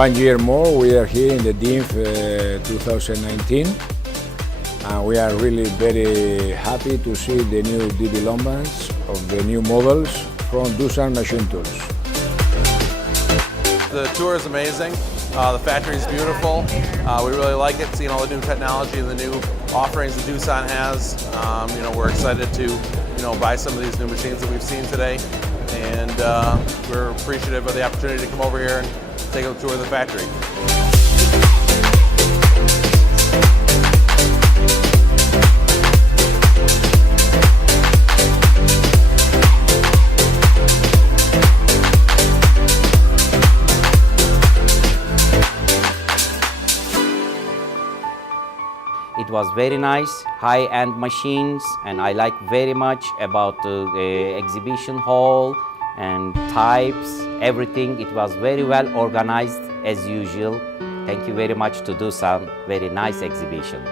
1 year more, we are here in the DIMF 2019, and we are really very happy to see the new developments of the new models from Doosan Machine Tools. The tour is amazing. The factory is beautiful. We really like it, seeing all the new technology and the new offerings that Doosan has. We're excited to buy some of these new machines that we've seen today, and we're appreciative of the opportunity to come over here and take a tour of the factory. It was very nice, high-end machines, and I like very much about the exhibition hall and types, everything. It was very well organized as usual. Thank you very much to Doosan. Very nice exhibition.